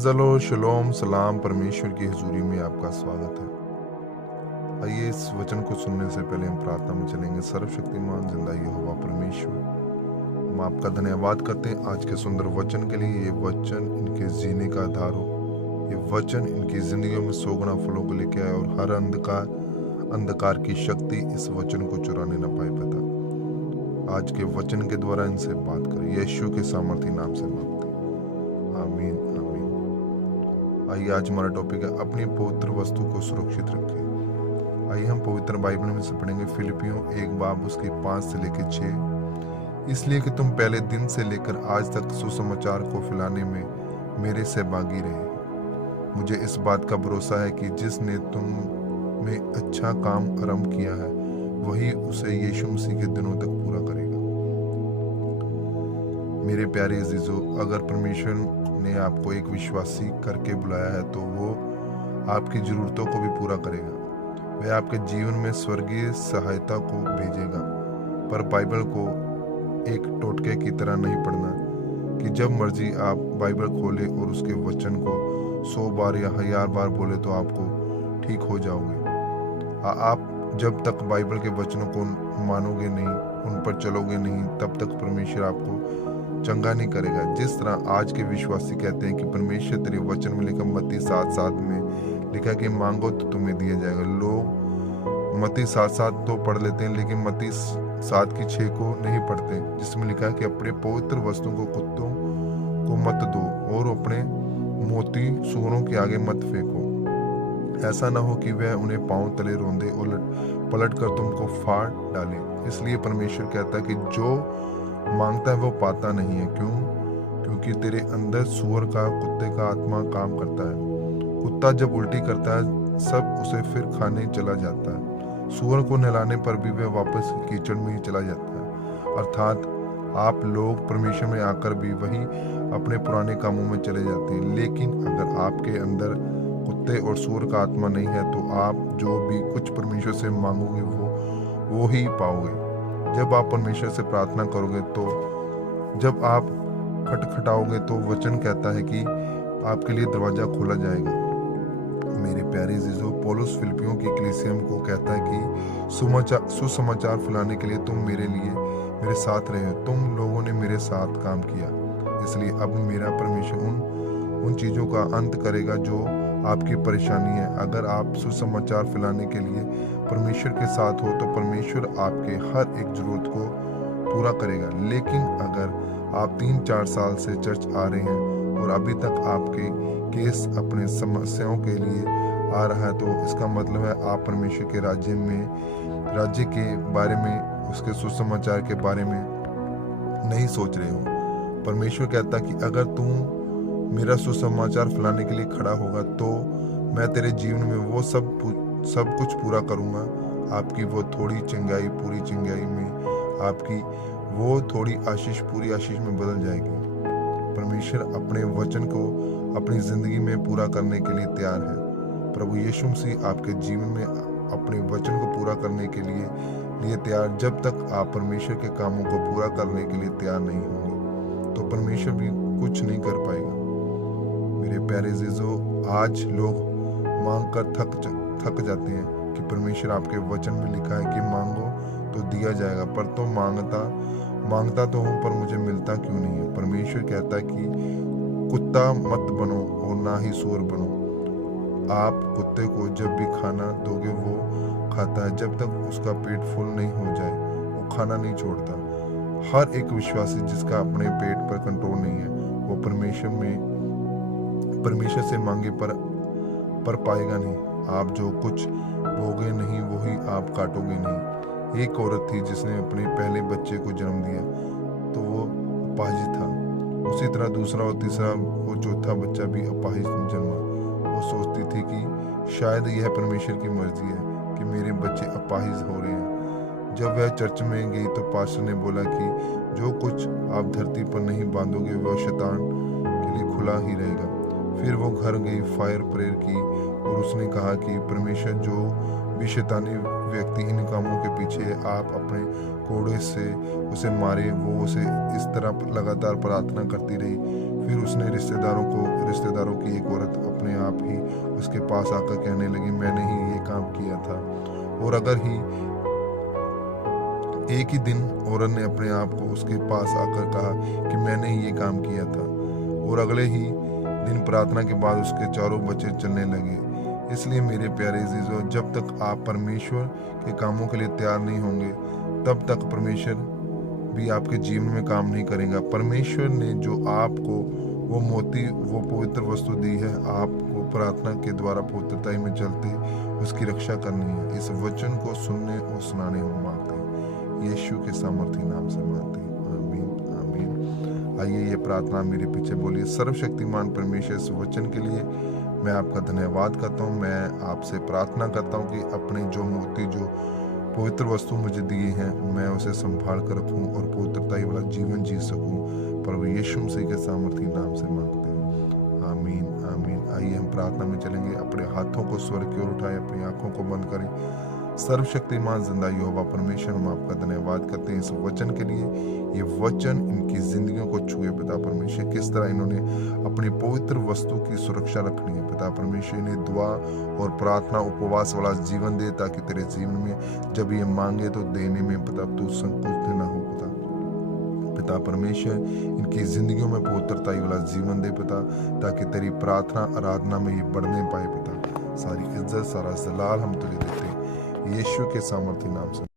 Praise the Lord, शलोम, सलाम, परमेश्वर की हजूरी में आपका स्वागत है। आइए इस वचन को सुनने से पहले हम प्रार्थना में चलेंगे। सर्वशक्तिमान जिंदा यहोवा परमेश्वर, हम आपका धन्यवाद करते हैं आज के सुंदर वचन के लिए। ये वचन इनके जीने का आधार हो, ये वचन इनकी जिंदगियों में सोगुना फलों को लेके आए और हर अंधकार की शक्ति इस वचन को चुराने न पाए। पिता, आज के वचन के द्वारा इनसे बात करें, यीशु के सामर्थी नाम से मांगते हैं, आमीन आमीन। आइए आज हमारा टॉपिक है अपनी पवित्र वस्तु को सुरक्षित रखें। आइए हम पवित्र बाइबल में से पढ़ेंगे फिलिपियों 1 बाब उसके 5 से लेकर 6। इसलिए कि तुम पहले दिन से लेकर आज तक सुसमाचार को फैलाने में मेरे सहभागी रहे। मुझे इस बात का भरोसा है कि जिसने तुम में अच्छा काम आरंभ किया है वही उसे यीशु मसीह के दिनों तक पूरा करेगा। मेरे प्यारे अजीजों, अगर परमेश्वर ने आपको एक विश्वासी करके बुलाया है तो वो आपकी जरूरतों को भी पूरा करेगा। वह आपके जीवन में स्वर्गीय सहायता को भेजेगा। पर बाइबल को एक टोटके की तरह नहीं पढ़ना कि जब मर्जी आप बाइबल खोले और उसके वचन को 100 बार या 1000 बार बोले तो आपको ठीक हो जाओगे। आप जब तक बाइबल के वचनों को मानोगे नहीं, उन पर चलोगे नहीं, तब तक परमेश्वर आपको चंगा नहीं करेगा। जिस तरह आज के विश्वासी कहते हैं कि परमेश्वर तेरे वचन में लिखा मत्ती 7:7 में लिखा कि मांगो तो तुम्हें दिया जाएगा। लोग मत्ती 7:7 तो पढ़ लेते हैं लेकिन मत्ती 7:6 को नहीं पढ़ते, जिसमें लिखा है कि अपने पवित्र वस्तुओं को कुत्तों को मत दो और अपने मोती सूअरों के आगे मत फेंको। ऐसा ना हो कि वह उन्हें पांव तले रोंदे और पलट कर तुमको फाड़ डाले। इसलिए परमेश्वर कहता है कि जो मांगता है वो पाता नहीं है। क्योंकि तेरे अंदर सूअर का, कुत्ते का आत्मा काम करता है। कुत्ता जब उल्टी करता है सब उसे फिर खाने चला जाता है। सूअर को नहलाने पर भी वह वापस कीचड़ में ही चला जाता है। अर्थात आप लोग परमेश्वर में आकर भी वही अपने पुराने कामों में चले जाते हैं। लेकिन अगर आपके अंदर कुत्ते और सूअर का आत्मा नहीं है तो आप जो भी कुछ परमेश्वर से मांगोगे वो ही पाओगे। जब आप परमेश्वर से प्रार्थना करोगे, तो जब आप खटखटाओगे तो वचन कहता है कि आपके लिए दरवाजा खोला जाएगा। मेरे प्यारे अजीजों, पौलुस फिलिपियों की कलीसिया को कहता है कि सुसमाचार फैलाने के लिए तुम मेरे साथ रहे हो। तुम लोगों ने मेरे साथ काम किया, इसलिए अब मेरा परमेश्वर उन चीज़ों का अंत करेगा जो आपकी परेशानी है। अगर आप सुसमाचार फैलाने के लिए परमेश्वर के साथ हो तो परमेश्वर आपके हर एक जरूरत को पूरा करेगा। लेकिन अगर आप 3-4 साल से चर्च आ रहे हैं और अभी तक आपके केस अपने समस्याओं के लिए आ रहा है, तो इसका मतलब है आप परमेश्वर के राज्य के बारे में, उसके सुसमाचार के बारे में नहीं सोच रहे हो। परमेश्वर कहता कि अगर तू मेरा सुसमाचार फैलाने के लिए खड़ा होगा तो मैं तेरे जीवन में वो सब कुछ पूरा करूंगा। आपकी वो थोड़ी चिंगाई पूरी चिंगाई में, आपकी वो थोड़ी आशीष पूरी आशीष में बदल जाएगी। परमेश्वर अपने वचन को अपनी जिंदगी में पूरा करने के लिए तैयार है। प्रभु यीशु मसीह आपके जीवन में अपने वचन को पूरा करने के लिए तैयार। जब तक आप परमेश्वर के कामों को पूरा करने के लिए तैयार नहीं होंगे तो परमेश्वर भी कुछ नहीं कर पाएगा। मेरे प्यारे अजीजों, आज लोग मांग कर थक जाते हैं कि परमेश्वर आपके वचन में लिखा है कि मांगो तो दिया जाएगा, पर तो मांगता तो हूँ पर मुझे मिलता क्यों नहीं है। परमेश्वर कहता है कि कुत्ता मत बनो और ना ही सूअर बनो। आप कुत्ते को जब भी खाना दोगे वो खाता है, जब तक उसका पेट फुल नहीं हो जाए वो खाना नहीं छोड़ता। हर एक विश्वासी जिसका अपने पेट पर कंट्रोल नहीं है वो परमेश्वर से मांगे पर पाएगा नहीं। आप जो कुछ बोगे नहीं वही आप काटोगे नहीं। एक औरत थी जिसने अपने पहले बच्चे को जन्म दिया तो वो अपाहिज था। उसी तरह दूसरा और तीसरा और चौथा बच्चा भी अपाहिज जन्मा। वो सोचती थी कि शायद यह परमेश्वर की मर्जी है कि मेरे बच्चे अपाहिज हो रहे हैं। जब वह चर्च में गई तो पास्टर ने बोला कि जो कुछ आप धरती पर नहीं बांधोगे वह शैतान के लिए खुला ही रहेगा। फिर वो घर गई, फायर प्रेयर की और उसने कहा कि परमेश्वर जो भी शैतानी व्यक्ति इन कामों के पीछे आप अपने कोड़े से उसे मारे। वो उसे इस तरह लगातार प्रार्थना करती रही फिर उसने रिश्तेदारों की एक औरत अपने आप ही उसके पास आकर कहने लगी, मैंने ही ये काम किया था। और एक ही दिन औरत ने अपने आप को उसके पास आकर कहा कि मैंने ही ये काम किया था। और अगले ही दिन प्रार्थना के बाद उसके चारों बच्चे चलने लगे। इसलिए मेरे प्यारे अजीजों, जब तक आप परमेश्वर के कामों के लिए तैयार नहीं होंगे, तब तक परमेश्वर भी आपके जीवन में काम नहीं करेगा। परमेश्वर ने जो आपको वो मोती, वो पवित्र वस्तु दी है, आपको प्रार्थना के द्वारा पवित्रता में चलते उसकी रक्षा करनी है। इस वचन को सुनने और सुनाने हम मांगते हैं, यीशु के सामर्थी नाम से मांगते हैं, आमीन आमीन। आइए ये प्रार्थना मेरे पीछे बोलिए। सर्वशक्तिमान परमेश्वर, इस वचन के लिए मैं आपका धन्यवाद करता हूँ। मैं आपसे प्रार्थना करता हूँ कि अपने जो मोती, जो पवित्र वस्तु मुझे दी है, मैं उसे संभाल कर रखूं और पवित्रता वाला जीवन जी सकूं। प्रभु यीशु मसीह के सामर्थी नाम से मांगते हैं, आमीन आमीन। आइए हम प्रार्थना में चलेंगे। अपने हाथों को स्वर्ग की ओर उठाएं, अपनी आंखों को बंद करें। सर्वशक्तिमान जिंदा यहोवा परमेश्वर, हम आपका धन्यवाद करते हैं इस वचन के लिए। ये वचन इनकी जिंदगियों को छुए पिता परमेश्वर, किस तरह इन्होंने अपनी पवित्र वस्तु की सुरक्षा रखनी है पिता परमेश्वर। इन्हें दुआ और प्रार्थना उपवास वाला जीवन दे, ताकि तेरे जीवन में जब ये मांगे तो देने में पिता तू संकोच न हो पिता परमेश्वर। इनकी जिंदगियों में पवित्रता वाला जीवन दे पिता, ताकि तेरी प्रार्थना आराधना में ये बढ़ने पाए पिता। सारी इज्जत, सारा जलाल हम तुझे देते हैं यीशु के सामर्थी नाम से।